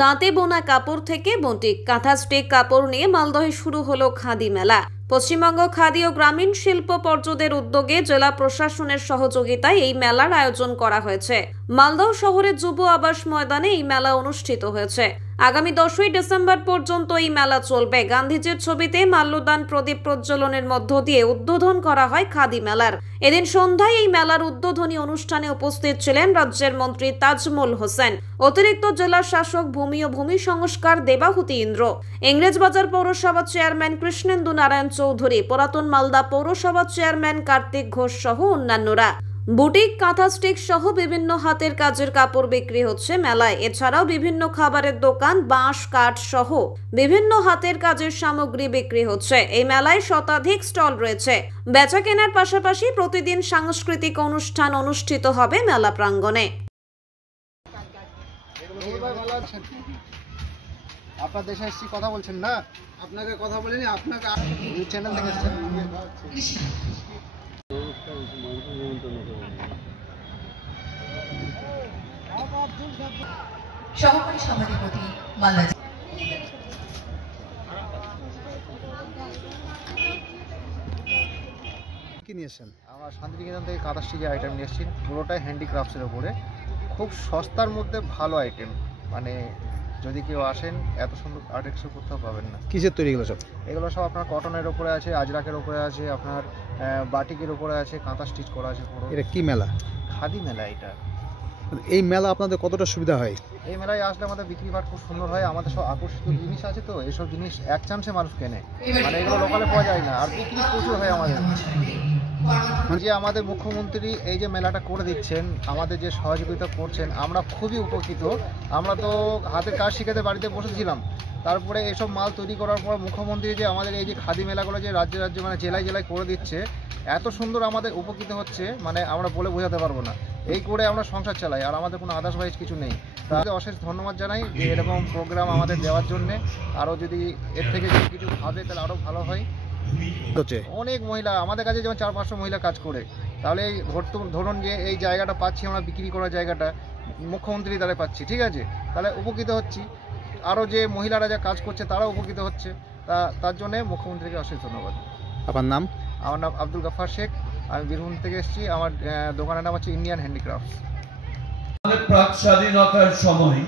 তাঁতে বোনা কাপড় থেকে বন্টিক কাঁথা স্টিক কাপড় নিয়ে মালদহে শুরু হলো খাদি মেলা। পশ্চিমবঙ্গ খাদি ও গ্রামীণ শিল্প পর্ষদের উদ্যোগে জেলা প্রশাসনের সহযোগিতায় এই মেলার আয়োজন করা হয়েছে। মালদহ শহরের যুব আবাস ময়দানে এই মেলা অনুষ্ঠিত হয়েছে। আগামী 10ই ডিসেম্বর পর্যন্ত এই মেলা চলবে। গান্ধীজির ছবিতে মাল্যদান প্রদীপ প্রজ্বলনের মধ্য দিয়ে উদ্বোধন করা হয় খাদি মেলার। এদিন সন্ধ্যায় এই মেলার উদ্বোধনী অনুষ্ঠানে উপস্থিত ছিলেন রাজ্যের মন্ত্রী তাজমল হোসেন, অতিরিক্ত জেলা শাসক ভূমি ও ভূমি সংস্কার দেবাহুতি ইন্দ্র, ইংরেজবাজার পৌরসভা চেয়ারম্যান কৃষ্ণেন্দু নারায়ণ চৌধুরী, পুরাতন মালদা পৌরসভা চেয়ারম্যান কার্তিক ঘোষ সহ অন্যান্যরা। বুটিক, কাঁথা স্টিক সহ বিভিন্ন হাতের কাজের কাপড় বিক্রি হচ্ছে মেলায়। এছাড়াও বিভিন্ন খাবারের দোকান, বাঁশ, কাঠ সহ বিভিন্ন হাতের কাজের সামগ্রী বিক্রি হচ্ছে। এই মেলায় শতাধিক স্টল রয়েছে। বেচা কেনার পাশাপাশি প্রতিদিন সাংস্কৃতিক অনুষ্ঠান অনুষ্ঠিত হবে মেলা প্রাঙ্গণে। আপনার দেশে এসেছি কথা বলছেন না, আপনাকে কথা বলিনি, আপনাকে চ্যানেল থেকে এসেছেন। সহকারী সভাধিপতি মালদা। কি নিয়েছেন? আমরা শান্তিনিকেতন থেকে কাঁথা স্টিচের আইটেম নিয়ে এসেছি, পুরোটাই হ্যান্ডিক্রাফটসের উপরে, খুব সস্তার মধ্যে ভালো আইটেম। মানে যদি কেউ আসেন এত সুন্দর আর্টিক্সও কোথাও পাবেন না। কিসের তৈরি এগুলো সব? এগুলো সব আপনার কটনের উপরে আছে, আজরাকের উপরে আছে, আপনার বাটিকের উপরে আছে, কাঁথা স্টিচ করা আছে পুরো। এটা কি মেলা? খাদি মেলা এটা। এই মেলা আপনাদের কতটা সুবিধা হয়? এই মেলায় আসলে আমাদের বিক্রি বাট খুব সুন্দর হয়। আমাদের সব আকর্ষিত জিনিস আছে, তো এইসব জিনিস এক চান্সে মানুষ কেনে, মানে এগুলো লোকালে পাওয়া যায় না, আর বিক্রি প্রচুর হয় আমাদের। যে আমাদের মুখ্যমন্ত্রী এই যে মেলাটা করে দিচ্ছেন, আমাদের যে সহযোগিতা করছেন, আমরা খুবই উপকৃত। আমরা তো হাতের কাজ শিখাতে বাড়িতে বসেছিলাম, তারপরে এসব মাল তৈরি করার পর মুখ্যমন্ত্রী যে আমাদের এই যে খাদি মেলাগুলো যে রাজ্যে রাজ্যে মানে জেলায় জেলায় করে দিচ্ছে, এত সুন্দর আমাদের উপকৃত হচ্ছে, মানে আমরা বলে বোঝাতে পারবো না। এই করে আমরা সংসার চালাই, আর আমাদের কোনো আদার্সওয়াইজ কিছু নেই। তাদের অশেষ ধন্যবাদ জানাই যে এরকম প্রোগ্রাম আমাদের দেওয়ার জন্যে। আরও যদি এর থেকে যদি কিছু ভাবে তাহলে আরও ভালো হয়। অনেক মহিলা আমাদের কাছে যেমন 400-500 মহিলা কাজ করে, তাহলে এই ধরুন যে এই জায়গাটা পাচ্ছি আমরা, বিক্রি করার জায়গাটা মুখ্যমন্ত্রী দ্বারা পাচ্ছি, ঠিক আছে, তাহলে উপকৃত হচ্ছি। আরও যে মহিলারা যা কাজ করছে তারাও উপকৃত হচ্ছে, তার জন্যে মুখ্যমন্ত্রীকে অশেষ ধন্যবাদ। আপনার নাম? আমার নাম আব্দুল গাফার শেখ, আমি বীরভূম থেকে এসেছি। আমার দোকানের নাম হচ্ছে ইন্ডিয়ান হ্যান্ডিক্রাফটস। আমাদের প্রাক স্বাধীনতার সময়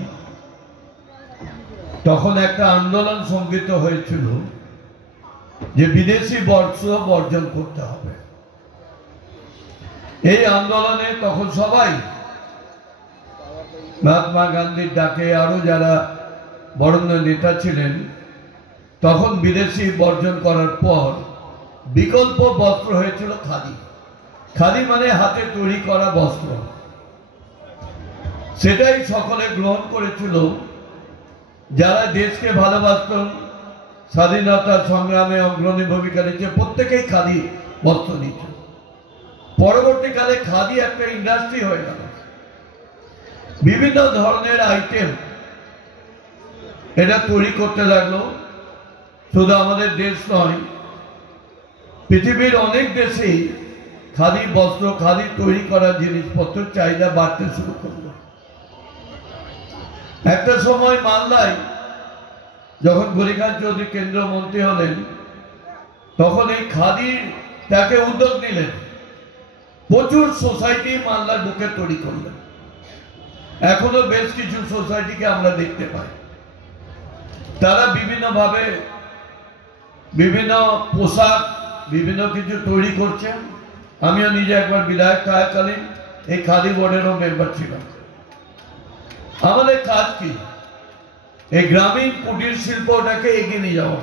তখন একটা আন্দোলন সংগঠিত হয়েছিল যে বিদেশি বস্ত্র বর্জন করতে হবে। এই আন্দোলনে তখন সবাই মহাত্মা গান্ধীর ডাকে আরো যারা বরেণ্য নেতা ছিলেন, তখন বিদেশি বর্জন করার পর বিকল্প বস্ত্র হয়েছিল খাদি। খাদি মানে হাতে তৈরি করা বস্ত্র, সেটাই সকলে গ্রহণ করেছিল। যারা দেশকে ভালোবাসতেন, স্বাধীনতা সংগ্রামে অগ্রণী ভূমিকা নিচ্ছে, প্রত্যেকেই খাদি বস্ত্র নিচ্ছে। পরবর্তীকালে খাদি একটা ইন্ডাস্ট্রি হয়ে গেল, বিভিন্ন ধরনের আইটেম এটা তৈরি করতে লাগলো। শুধু আমাদের দেশ নয়, পৃথিবীর অনেক দেশেই খাদি বস্ত্র, খাদি তৈরি করা জিনিসপত্রের চাহিদা বাড়তে শুরু করলো। একটা সময় মালদায় যখন গরিখান চৌধুরী কেন্দ্রীয় মন্ত্রী হলেন, তখন এই খাদির তাকে উদ্যোগ নিলেন, প্রচুর সোসাইটি মালদার বুকে তৈরি করলেন। এখনো বেশ কিছু সোসাইটিকে আমরা দেখতে পাই, তারা বিভিন্নভাবে বিভিন্ন পোশাক, বিভিন্ন কিছু তৈরি করছেন। আমিও নিজে একবার বিধায়ক থাকাকালীন এই খাদি বোর্ডেরও মেম্বার ছিলাম। আমাদের কাজ কি? এই গ্রামীণ কুটির শিল্পটাকে এগিয়ে নিয়ে যাওয়া,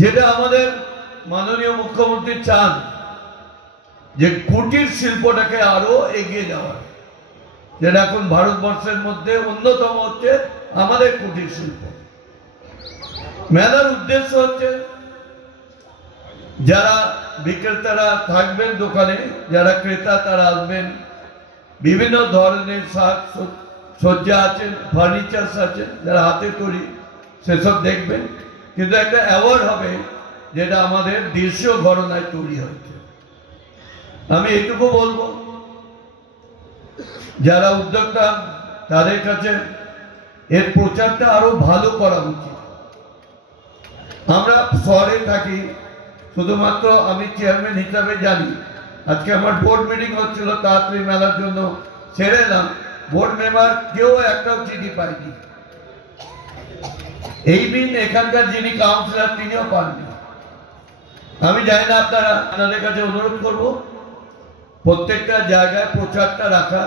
যেটা আমাদের মাননীয় মুখ্যমন্ত্রী চান যে কুটির শিল্পটাকে আরো এগিয়ে যাওয়া, যেটা এখন ভারতবর্ষের মধ্যে অন্যতম হচ্ছে আমাদের কুটির শিল্প। মেলার উদ্দেশ্য হচ্ছে যারা বিক্রেতারা থাকবেন দোকানে, যারা ক্রেতা তারা আসবেন, বিভিন্ন ধরনের শাক সজ্জা আছেন, ফার্নিচার আছেন, যারা হাতে তৈরি সেসব দেখবেন। কিন্তু একটা অ্যাওয়ার্ড হবে যেটা আমাদের দেশীয় ঘরানায় তৈরি হচ্ছে। আমি এটুকু বলবো, যারা উদ্যোক্তা তাদের কাছে এর প্রচারটা আরো ভালো করা উচিত। আমরা শহরে থাকি, শুধুমাত্র আমি চেয়ারম্যান হিসাবে জানি। আজকে আমার বোর্ড মিটিং হচ্ছিল, তাড়াতাড়ি মেলার জন্য ছেড়ে এলাম। বোর্ড মেম্বার কেউ একটাও চিঠি পায়নি। এই দিন এখানকার যিনি কাউন্সিলর তিনিও পাননি। আমি জানি না, আপনাদের কাছে অনুরোধ করব প্রত্যেকটা জায়গায় প্রচারটা রাখা,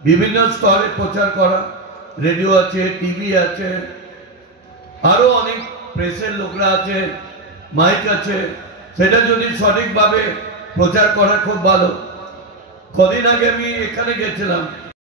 বিভিন্ন স্তরে প্রচার করা। রেডিও আছে, টিভি আছে, আরো অনেক প্রেসের লোকরা আছে, মাইক আছে, সেটা যদি সঠিকভাবে প্রচার করা খুব ভালো। কদিন আগে আমি এখানে গেছিলাম,